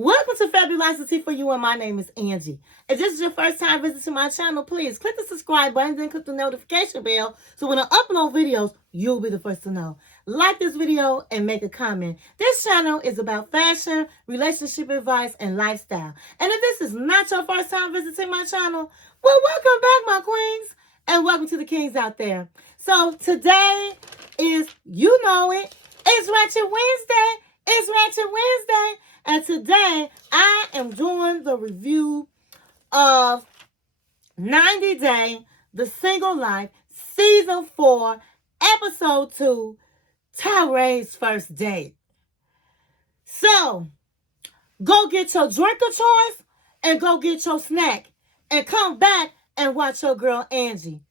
Welcome to Fabulosity For You, and my name is Angie. If this is your first time visiting my channel, please click the subscribe button, then click the notification bell, so when I upload videos, you'll be the first to know. Like this video and make a comment. This channel is about fashion, relationship advice, and lifestyle. And if this is not your first time visiting my channel, well, welcome back, my queens, and welcome to the kings out there. So today is, you know it, it's Ratchet Wednesday. It's Ratchet Wednesday. And today, I am doing the review of 90 Day, The Single Life, Season 4, Episode 2, Tyree's First Date. So, go get your drink of choice and go get your snack. And come back and watch your girl Angie.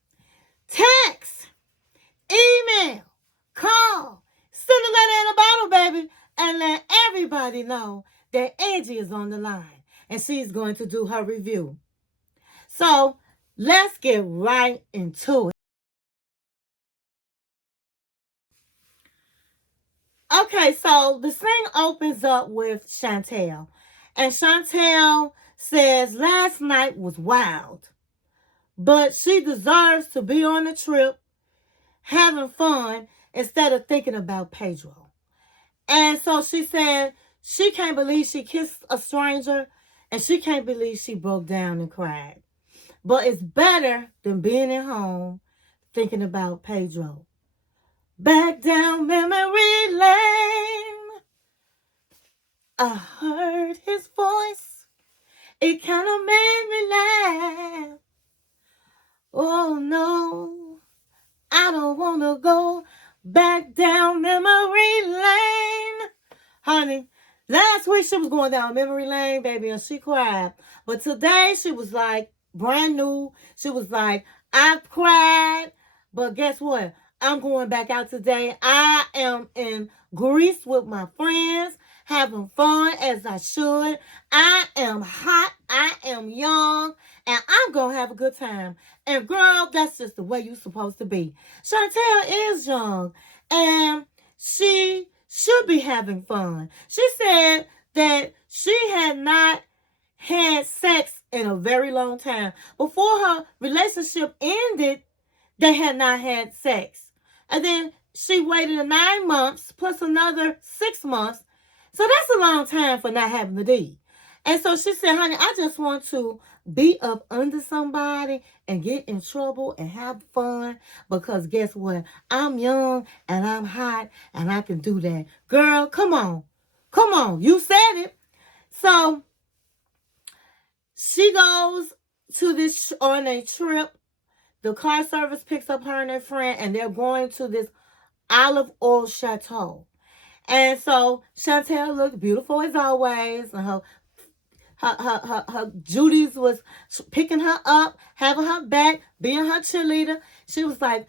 Text, email, call, send a letter in a bottle, baby, and let everybody know that Angie is on the line and she's going to do her review. So let's get right into it. Okay, so the scene opens up with Shantel. And Shantel says last night was wild, but she deserves to be on a trip having fun instead of thinking about Pedro. And so she said she can't believe she kissed a stranger, and she can't believe she broke down and cried. But it's better than being at home thinking about Pedro. Back down memory lane, I heard his voice. It kind of made me laugh. Oh no, I don't want to go back down memory lane. Honey, last week she was going down memory lane, baby, and she cried. But today she was like brand new. She was like, I've cried, but guess what? I'm going back out today. I am in Greece with my friends, having fun as I should. I am hot. I am young. And I'm going to have a good time. And girl, that's just the way you're supposed to be. Shantel is young. And she should be having fun. She said that she had not had sex in a very long time. Before her relationship ended, they had not had sex. And then she waited 9 months plus another 6 months. So that's a long time for not having the D. And so she said, honey, I just want to be up under somebody and get in trouble and have fun, because guess what? I'm young and I'm hot and I can do that. Girl, come on. Come on. You said it. So she goes to this on a trip. The car service picks up her and her friend, and they're going to this olive oil chateau. And so Shantel looked beautiful as always, and her Judy's was picking her up, having her back, being her cheerleader. She was like,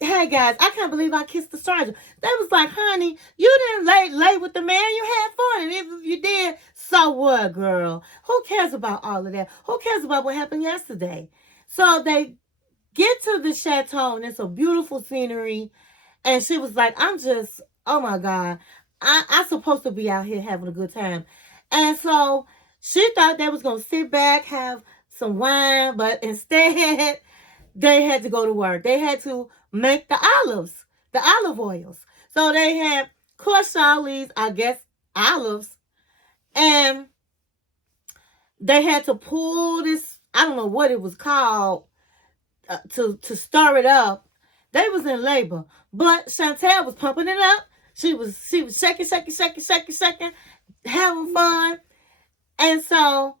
hey guys, I can't believe I kissed the stranger. They was like, honey, you didn't lay with the man. You had fun. And if you did, so what, girl? Who cares about all of that? Who cares about what happened yesterday? So they get to the chateau, and it's a beautiful scenery. And she was like, I'm just, oh my God, I'm supposed to be out here having a good time. And so she thought they was going to sit back, have some wine, but instead they had to go to work. They had to make the olive oils. So they had crushed all these, I guess, olives, and they had to pull this, I don't know what it was called, to stir it up. They was in labor, but Shantel was pumping it up. She was shaking, having fun. And so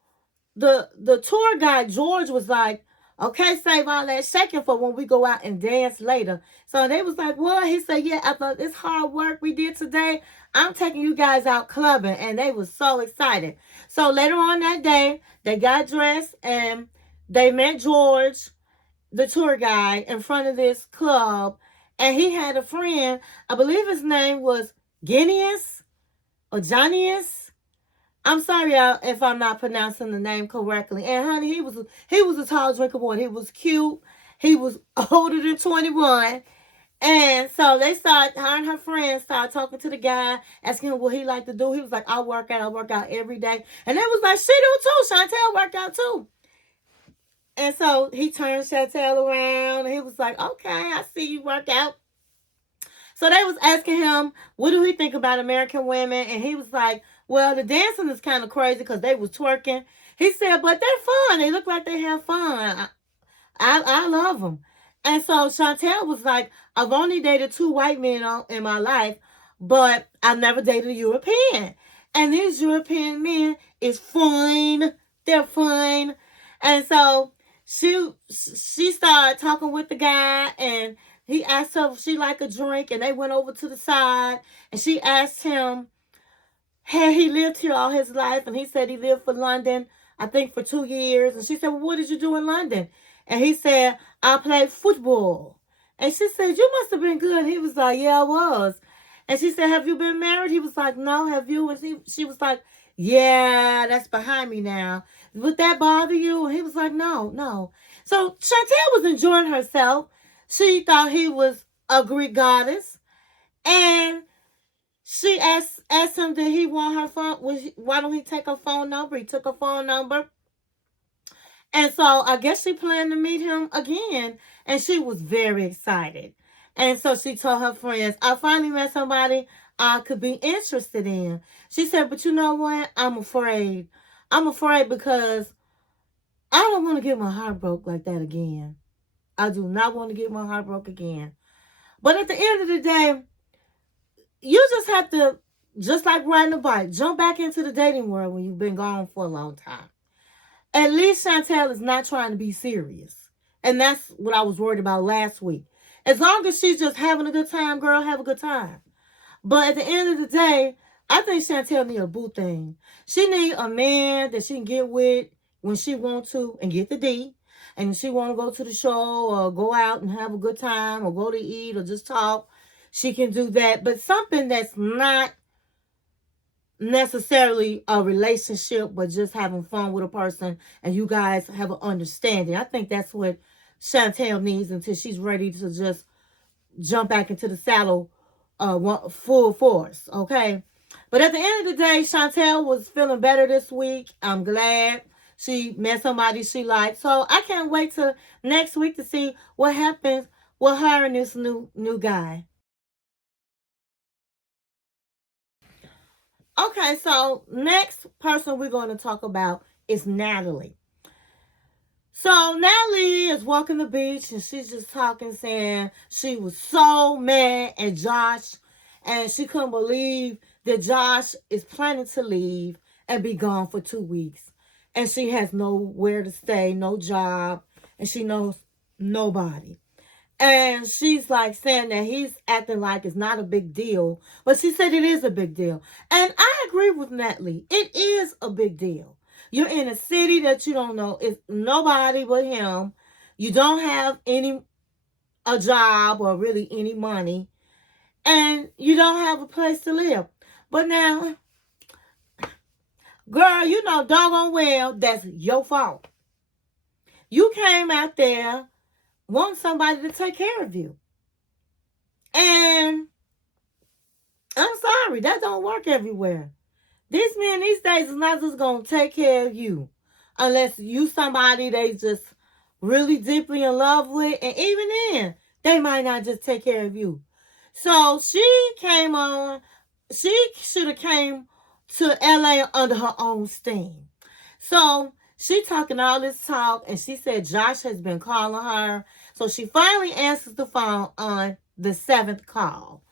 the tour guide, George, was like, okay, save all that shaking for when we go out and dance later. So they was like, well, he said, yeah, after this hard work we did today, I'm taking you guys out clubbing. And they was so excited. So later on that day, they got dressed and they met George, the tour guide, in front of this club. And he had a friend, I believe his name was Genius or Johnnyus. I'm sorry if I'm not pronouncing the name correctly. And honey, he was a tall drinker boy. He was cute. He was older than 21. And so her and her friends started talking to the guy, asking him what he liked to do. He was like, I work out every day. And they was like, she do too. Shantel work out too. And so he turned Shantel around and he was like, okay, I see you work out. So they was asking him, what do he think about American women? And he was like, well, the dancing is kind of crazy because they was twerking. He said, but they're fun. They look like they have fun. I love them. And so Shantel was like, I've only dated 2 white men in my life, but I've never dated a European. And these European men is fine. They're fine. And so she started talking with the guy, and he asked her if she liked a drink, and they went over to the side, and she asked him, had he lived here all his life? And he said he lived for London, I think for 2 years. And she said, well, what did you do in London? And he said, I played football. And she said, you must have been good. He was like, yeah, I was. And she said, have you been married? He was like, no, have you? And she was like, yeah, that's behind me now. Would that bother you? And he was like, no. So Shantel was enjoying herself. She thought he was a Greek goddess. And she asked him, did he want her phone? Why don't he take her phone number? He took her phone number. And so I guess she planned to meet him again. And she was very excited. And so she told her friends, I finally met somebody I could be interested in. She said, but you know what? I'm afraid. I'm afraid because I don't want to get my heart broke like that again. I do not want to get my heart broke again. But at the end of the day, you just have to, just like riding a bike, jump back into the dating world when you've been gone for a long time. At least Shantel is not trying to be serious. And that's what I was worried about last week. As long as she's just having a good time, girl, have a good time. But at the end of the day, I think Shantel need a boo thing. She need a man that she can get with when she want to and get the D. And if she want to go to the show or go out and have a good time or go to eat or just talk, she can do that. But something that's not necessarily a relationship, but just having fun with a person and you guys have an understanding. I think that's what Shantel needs until she's ready to just jump back into the saddle full force, okay? But at the end of the day, Shantel was feeling better this week. I'm glad she met somebody she liked. So I can't wait till next week to see what happens with her and this new guy. Okay, so next person we're going to talk about is Natalie. So Natalie is walking the beach and she's just talking, saying she was so mad at Josh and she couldn't believe that Josh is planning to leave and be gone for 2 weeks. And she has nowhere to stay, no job, and she knows nobody. And she's like saying that he's acting like it's not a big deal. But she said it is a big deal. And I agree with Natalie. It is a big deal. You're in a city that you don't know. It's nobody but him. You don't have a job or really any money. And you don't have a place to live. But now, girl, you know doggone well that's your fault. You came out there wanting somebody to take care of you. And I'm sorry, that don't work everywhere. These men these days is not just going to take care of you unless you somebody they just really deeply in love with. And even then, they might not just take care of you. So she should have came to LA under her own steam. So she talking all this talk and she said Josh has been calling her. So she finally answers the phone on the 7th call.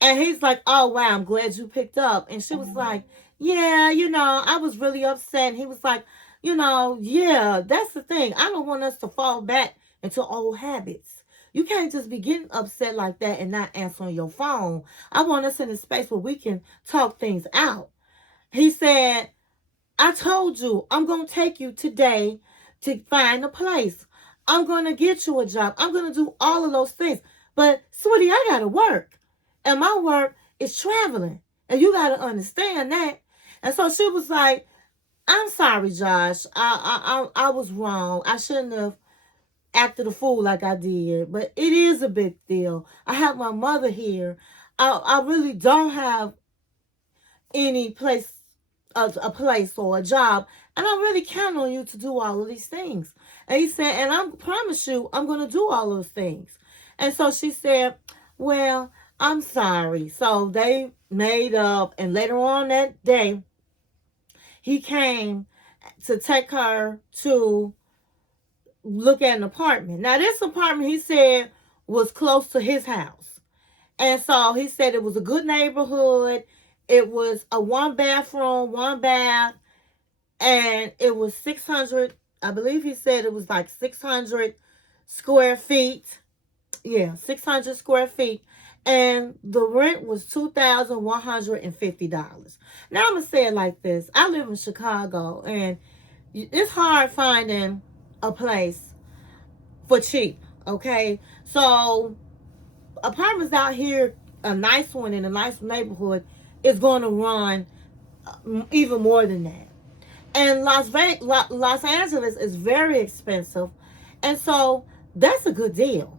And he's like, oh, wow, I'm glad you picked up. And she was like, yeah, I was really upset. And he was like, yeah, that's the thing. I don't want us to fall back into old habits. You can't just be getting upset like that and not answering your phone. I want us in a space where we can talk things out. He said, I told you, I'm going to take you today to find a place. I'm going to get you a job. I'm going to do all of those things. But, sweetie, I got to work. And my work is traveling. And you got to understand that. And so she was like, I'm sorry, Josh. I was wrong. I shouldn't have acted a fool like I did, but it is a big deal. I have my mother here. I really don't have any place, a place or a job, and I really count on you to do all of these things. And he said, and I promise you, I'm going to do all those things. And so she said, well, I'm sorry. So they made up, and later on that day, he came to take her to look at an apartment. Now, this apartment, he said, was close to his house. And so he said it was a good neighborhood. It was a one bathroom, one bath, and it was 600. I believe he said it was like 600 square feet. Yeah, 600 square feet. And the rent was $2,150. Now I'm going to say it like this. I live in Chicago, and it's hard finding a place for cheap, okay? So apartments out here, a nice one in a nice neighborhood, is going to run even more than that. And Los Angeles is very expensive, and so that's a good deal.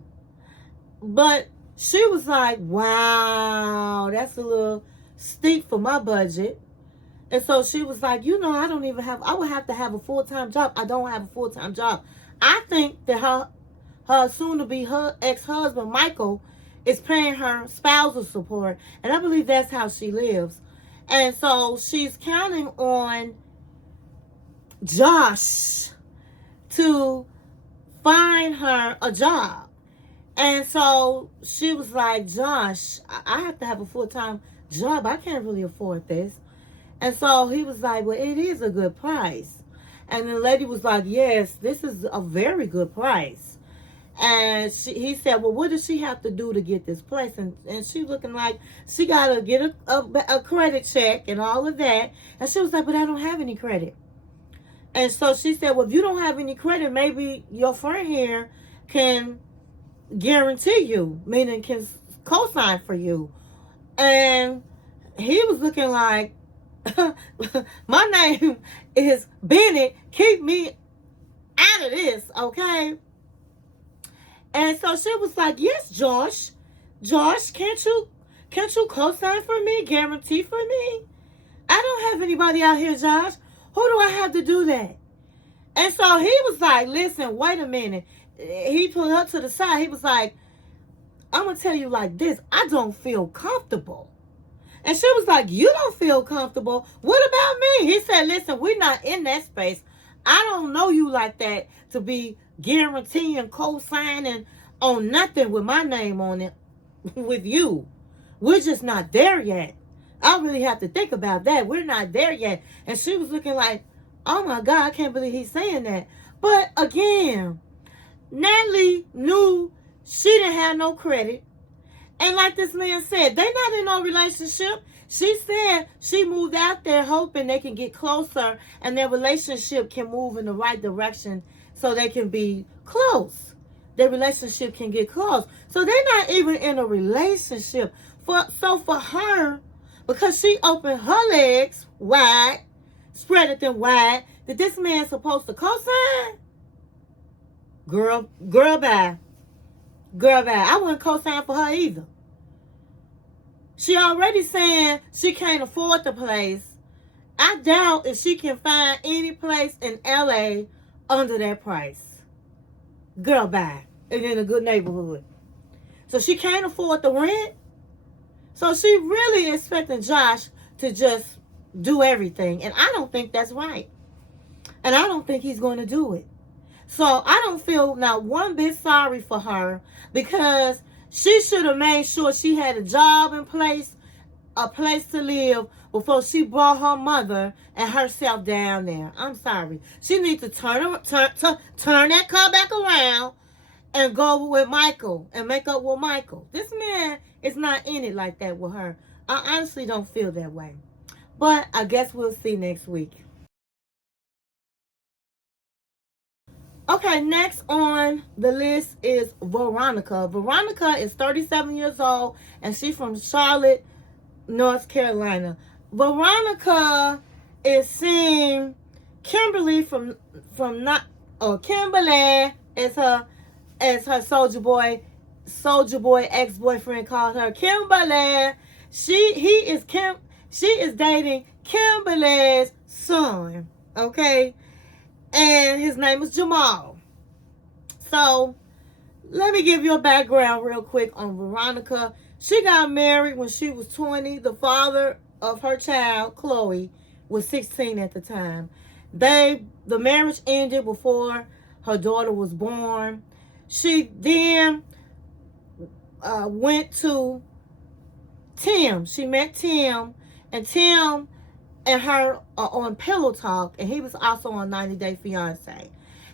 But she was like, wow, that's a little steep for my budget. And so she was like, I would have to have a full-time job. I don't have a full-time job. I think that her soon-to-be ex-husband, Michael, is paying her spousal support. And I believe that's how she lives. And so she's counting on Josh to find her a job. And so she was like, Josh, I have to have a full-time job. I can't really afford this. And so he was like, well, it is a good price. And the lady was like, yes, this is a very good price. And he said, well, what does she have to do to get this place? And she looking like she got to get a credit check and all of that. And she was like, but I don't have any credit. And so she said, well, if you don't have any credit, maybe your friend here can guarantee you, meaning can co-sign for you. And he was looking like, my name is Bennett. Keep me out of this, okay? And so she was like, yes, Josh. Josh, can't you co-sign for me? Guarantee for me? I don't have anybody out here, Josh. Who do I have to do that? And so he was like, listen, wait a minute. He pulled her to the side. He was like, I'm going to tell you like this. I don't feel comfortable. And she was like, you don't feel comfortable? What about me? He said, listen, we're not in that space. I don't know you like that to be guaranteeing, co-signing on nothing with my name on it with you. We're just not there yet. I really have to think about that. We're not there yet. And she was looking like, oh my God, I can't believe he's saying that. But again, Natalie knew she didn't have no credit. And like this man said, they're not in no relationship. She said she moved out there hoping they can get closer and their relationship can move in the right direction so they can be close. Their relationship can get close. So they're not even in a relationship. So for her, because she opened her legs wide, spread them wide, that this man's supposed to co-sign? Girl, bye. Girl, bye. I wouldn't co-sign for her either. She already saying she can't afford the place. I doubt if she can find any place in LA under that price. Girl, bye. And in a good neighborhood. So she can't afford the rent. So she really expecting Josh to just do everything. And I don't think that's right. And I don't think he's going to do it. So I don't feel not one bit sorry for her, because she should have made sure she had a job in place, a place to live, before she brought her mother and herself down there. I'm sorry. She needs to turn that car back around and go with Michael and make up with Michael. This man is not in it like that with her. I honestly don't feel that way. But I guess we'll see next week. Okay, next on the list is Veronica. Veronica is 37 years old, and she's from Charlotte, North Carolina. Veronica is seeing Kimberly Kimberly is her as her soldier boy ex-boyfriend called her, Kimberly. She is dating Kimberly's son. Okay? And his name is Jamal. So let me give you a background real quick on Veronica. She got married when she was 20. The father of her child, Chloe, was 16 at the time. The marriage ended before her daughter was born. She then went to Tim. She met Tim, and Tim and her are on Pillow Talk, and he was also on 90 Day Fiance.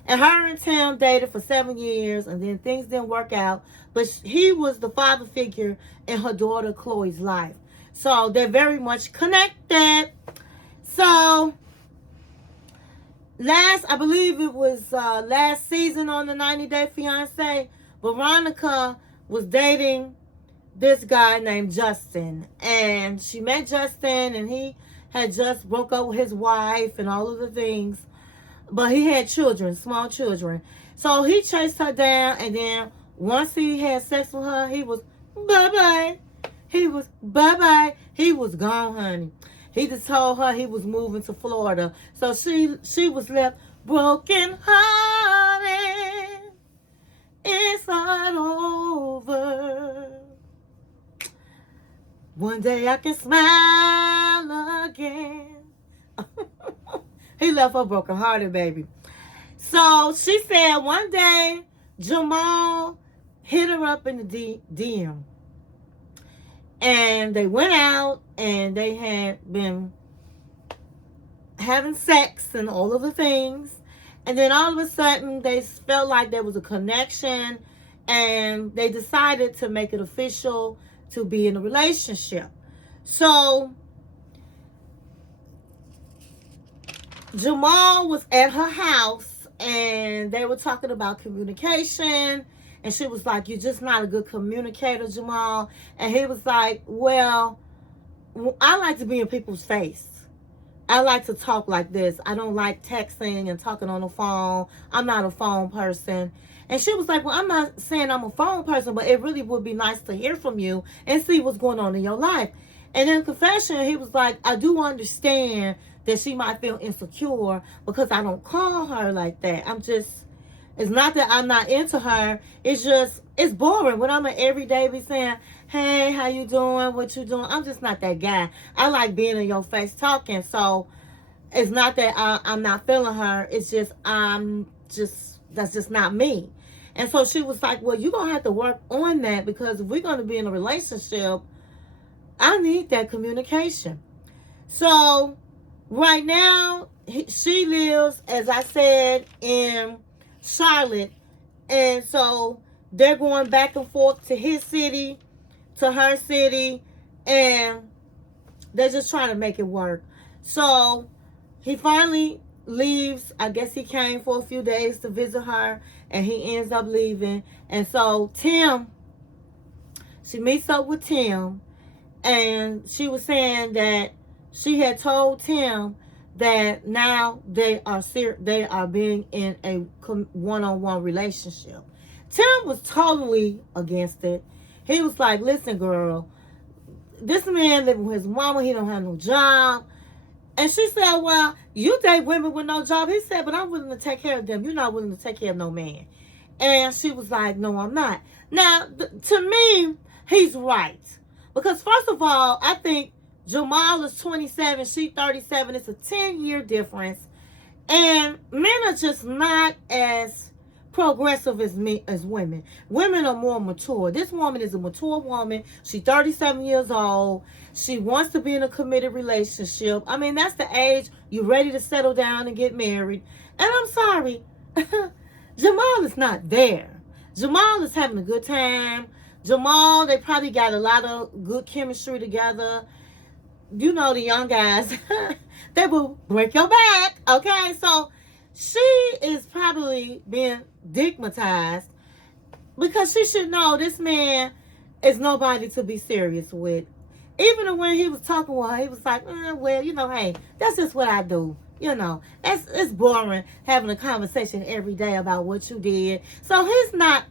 And her and Tim dated for 7 years, and then things didn't work out. But he was the father figure in her daughter Chloe's life. So they're very much connected. So I believe it was last season on the 90 Day Fiance, Veronica was dating this guy named Justin. And she met Justin, and he had just broke up with his wife and all of the things. But he had children, small children. So he chased her down, and then once he had sex with her, he was bye-bye. He was bye-bye. He was gone, honey. He just told her he was moving to Florida. So she was left broken hearted. It's not over. One day I can smile again. He left her broken hearted, baby. So she said one day Jamal hit her up in the DM. And they went out, and they had been having sex and all of the things. And then all of a sudden they felt like there was a connection, and they decided to make it official to be in a relationship. So Jamal was at her house, and they were talking about communication, and she was like, "You're just not a good communicator, Jamal." And he was like, "Well, I like to be in people's face. I like to talk like this. I don't like texting and talking on the phone. I'm not a phone person." And she was like, "Well, I'm not saying I'm a phone person, but it really would be nice to hear from you and see what's going on in your life." And in confession, he was like, "I do understand that she might feel insecure because I don't call her like that. It's not that I'm not into her. It's just, it's boring when I'm an everyday be saying, 'Hey, how you doing? What you doing?' I'm just not that guy. I like being in your face talking." So it's not that I'm not feeling her. It's just, that's just not me. And so she was like, "Well, you're going to have to work on that, because if we're going to be in a relationship, I need that communication." So right now, she lives, as I said, in Charlotte. And so they're going back and forth to his city, to her city, and they're just trying to make it work. So he finally leaves. I guess he came for a few days to visit her, and he ends up leaving. And so she meets up with Tim, and she was saying that she had told Tim that now they are being in a one-on-one relationship. Tim was totally against it. He was like, "Listen, girl, this man living with his mama, he don't have no job." And she said, "Well, you date women with no job." He said, "But I'm willing to take care of them. You're not willing to take care of no man." And she was like, "No, I'm not." Now, to me, he's right. Because first of all, I think Jamal is 27, she 37. It's a 10-year difference. And men are just not as progressive as women. Women are more mature. This woman is a mature woman. She's 37 years old. She wants to be in a committed relationship. I mean, that's the age you're ready to settle down and get married. And I'm sorry, Jamal is not there. Jamal is having a good time. Jamal, they probably got a lot of good chemistry together. You know, the young guys, they will break your back, okay? So she is probably being stigmatized, because she should know this man is nobody to be serious with. Even when he was talking with her, he was like, "Well, hey, that's just what I do. It's boring having a conversation every day about what you did." So he's not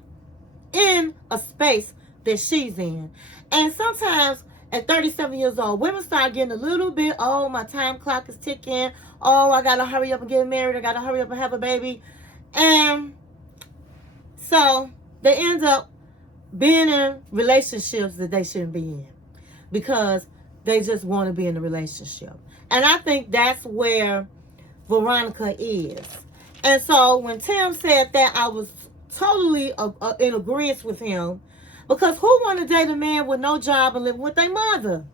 in a space that she's in. And sometimes at 37 years old, women start getting a little bit, oh, my time clock is ticking. Oh, I got to hurry up and get married. I got to hurry up and have a baby. And so they end up being in relationships that they shouldn't be in because they just want to be in a relationship. And I think that's where Veronica is. And so when Tim said that, I was totally in agreement with him, because who want to date a man with no job and live with their mother?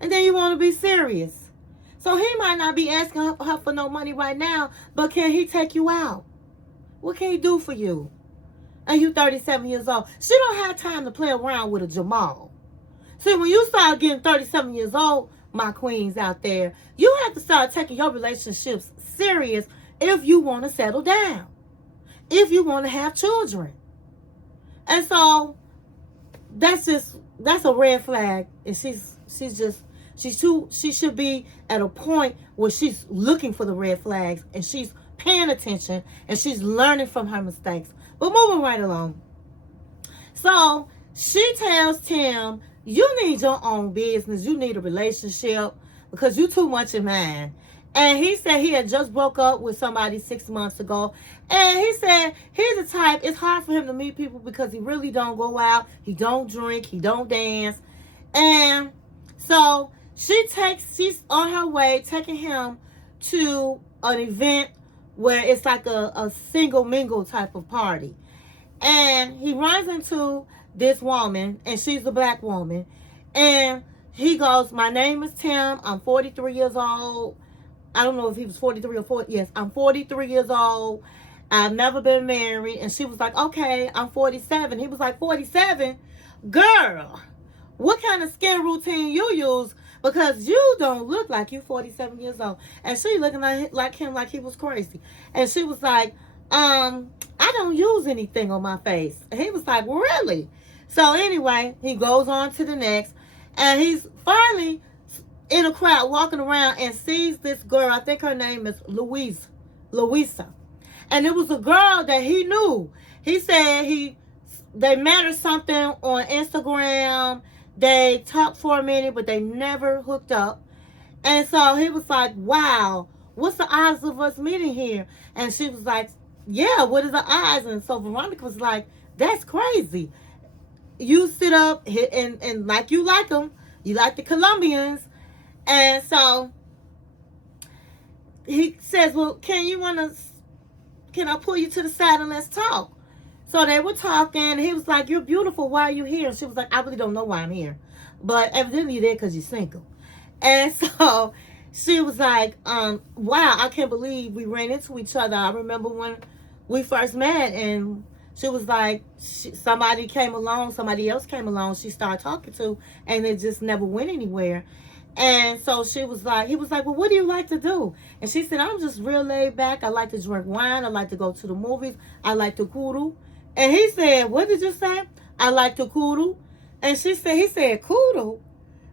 And then you want to be serious. So he might not be asking her for no money right now, but can he take you out? What can he do for you? And you 37 years old. She don't have time to play around with a Jamal. See, when you start getting 37 years old, my queens out there, you have to start taking your relationships serious if you want to settle down, if you want to have children. And so that's a red flag. And she should be at a point where she's looking for the red flags and she's paying attention and she's learning from her mistakes. But moving right along. So she tells Tim, you need your own business. You need a relationship because you too much in mine. And he said he had just broke up with somebody 6 months ago. And he said he's the type, it's hard for him to meet people because he really don't go out. He don't drink. He don't dance. And so she's on her way taking him to an event where it's like a single mingle type of party. And he runs into this woman, and she's a black woman. And he goes, my name is Tim. I'm 43 years old. I don't know if he was 43 or 40. Yes, I'm 43 years old. I've never been married. And she was like, okay, I'm 47. He was like, 47? Girl, what kind of skin routine you use? Because you don't look like you 47 years old. And she looking like him like he was crazy. And she was like, I don't use anything on my face. And he was like, really? So anyway, he goes on to the next. And he's finally in a crowd walking around and sees this girl. I think her name is Louisa. And it was a girl that he knew. He said they met or something on Instagram. They talked for a minute, but they never hooked up. And so he was like, wow, what's the odds of us meeting here? And she was like, yeah, what are the odds? And so Veronica was like, that's crazy. You sit up and like you like them. You like the Colombians. And so he says, well, can I pull you to the side and let's talk? So they were talking. He was like, you're beautiful. Why are you here? And she was like, I really don't know why I'm here. But evidently you're there because you're single. And so she was like, wow, I can't believe we ran into each other. I remember when we first met, and she was like, somebody else came along, she started talking to, and it just never went anywhere. And so he was like, well, what do you like to do? And she said, I'm just real laid back. I like to drink wine. I like to go to the movies. I like to cuddle. And he said, what did you say? I like to cuddle. And he said, cuddle?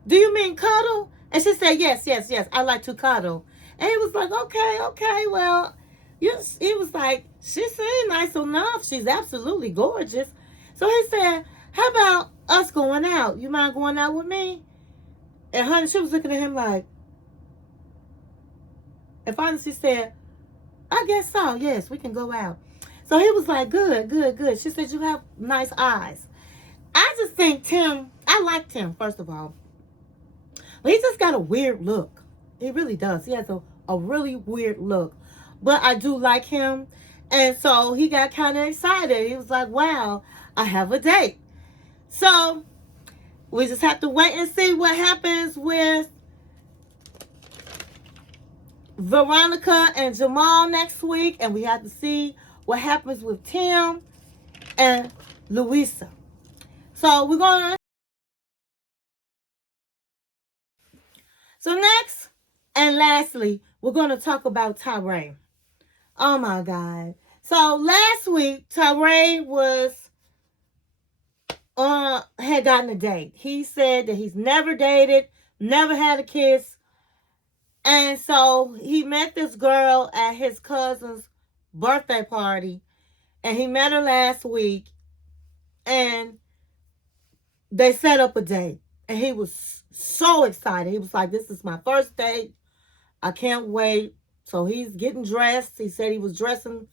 Do you mean cuddle? And she said, yes, I like to cuddle. And he was like, okay, well, yes. He was like, she seemed nice enough. She's absolutely gorgeous. So he said, how about us going out? You mind going out with me? And honey, she was looking at him like, and finally she said, I guess so. Yes, we can go out. So he was like, good. She said, you have nice eyes. I just think I like Tim, first of all. But he just got a weird look. He really does. He has a really weird look. But I do like him. And so he got kind of excited. He was like, wow, I have a date. So we just have to wait and see what happens with Veronica and Jamal next week. And we have to see what happens with Tim and Louisa. So we're going to... So next and lastly, we're going to talk about Tyree. Oh my God. So last week, Tyree had gotten a date. He said that he's never dated, never had a kiss. And so he met this girl at his cousin's birthday party. And he met her last week. And they set up a date. And he was so excited. He was like, this is my first date. I can't wait. So he's getting dressed. He said he was dressing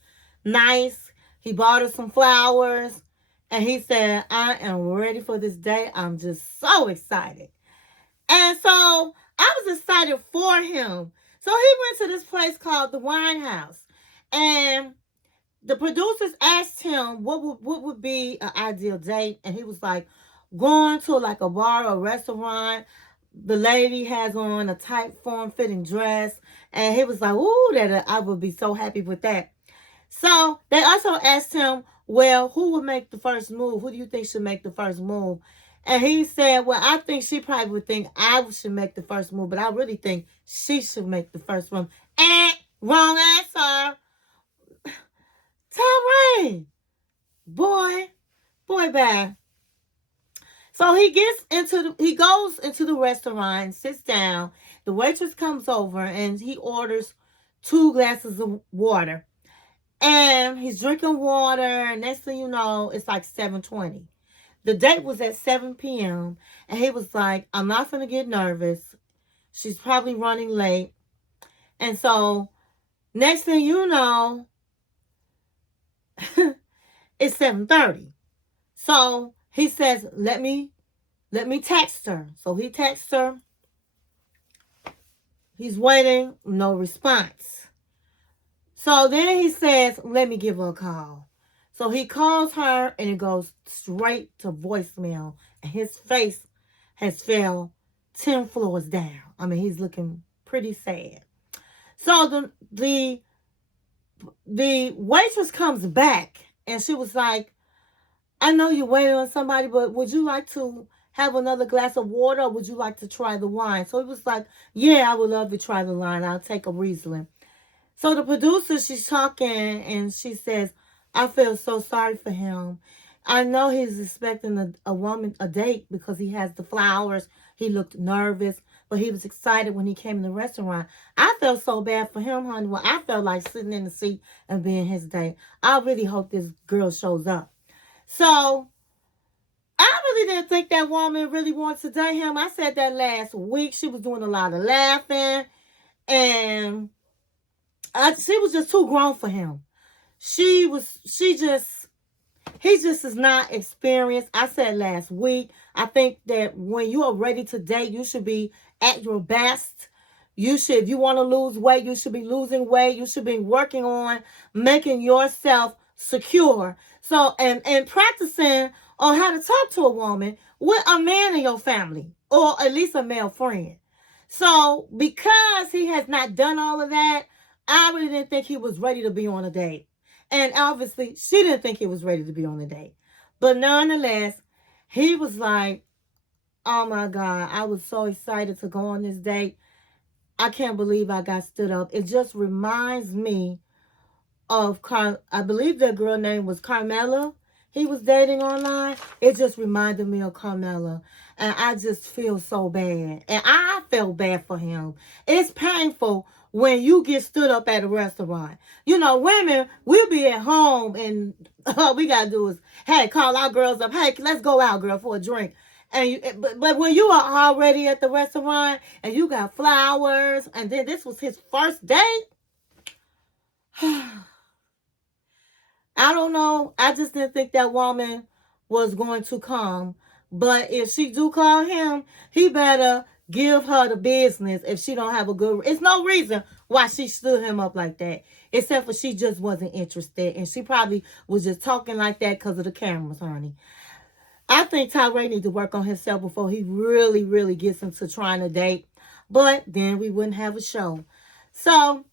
nice. He bought her some flowers. And he said, I am ready for this day. I'm just so excited. And so I was excited for him. So he went to this place called the Wine House. And the producers asked him what would be an ideal date. And he was like, going to like a bar or restaurant. The lady has on a tight form-fitting dress. And he was like, ooh, that I would be so happy with that. So they also asked him, well, who would make the first move? Who do you think should make the first move? And he said, well, I think she probably would think I should make the first move, but I really think she should make the first move. And wrong answer. Tom, boy, bye. So he goes into the restaurant, sits down. The waitress comes over and he orders 2 glasses of water. And he's drinking water. Next thing you know, it's like 7:20. The date was at 7 p.m. And he was like, I'm not going to get nervous. She's probably running late. And so next thing you know, it's 7:30. So he says, let me text her. So he texts her. He's waiting, no response. So then he says, let me give her a call. So he calls her and it goes straight to voicemail. And his face has fell 10 floors down. I mean, he's looking pretty sad. So the waitress comes back and she was like, I know you're waiting on somebody, but would you like to have another glass of water or would you like to try the wine? So he was like, yeah, I would love to try the wine. I'll take a Riesling. So the producer, she's talking and she says, I feel so sorry for him. I know he's expecting a date because he has the flowers. He looked nervous, but he was excited when he came in the restaurant. I felt so bad for him, honey. Well, I felt like sitting in the seat and being his date. I really hope this girl shows up. So I really didn't think that woman really wanted to date him. I said that last week. She was doing a lot of laughing. And she was just too grown for him. He just is not experienced. I said last week, I think that when you are ready to date, you should be at your best. If you want to lose weight, you should be losing weight. You should be working on making yourself secure. So, and practicing on how to talk to a woman with a man in your family, or at least a male friend. So, because he has not done all of that, I really didn't think he was ready to be on a date. And obviously, she didn't think he was ready to be on a date. But nonetheless, he was like, oh my God, I was so excited to go on this date. I can't believe I got stood up. It just reminds me of, I believe that girl name was Carmela. He was dating online. It just reminded me of Carmela. And I just feel so bad. And I felt bad for him. It's painful when you get stood up at a restaurant. You know, women, we'll be at home and all we got to do is, hey, call our girls up. Hey, let's go out, girl, for a drink. But when you are already at the restaurant and you got flowers and then this was his first date, I don't know. I just didn't think that woman was going to come. But if she do call him, he better give her the business if she don't have a good... It's no reason why she stood him up like that. Except for she just wasn't interested. And she probably was just talking like that because of the cameras, honey. I think Tyree needs to work on himself before he really, really gets into trying to date. But then we wouldn't have a show. So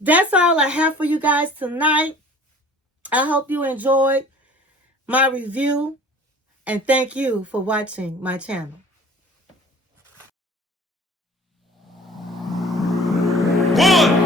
that's all I have for you guys tonight. I hope you enjoyed my review, and thank you for watching my channel. One.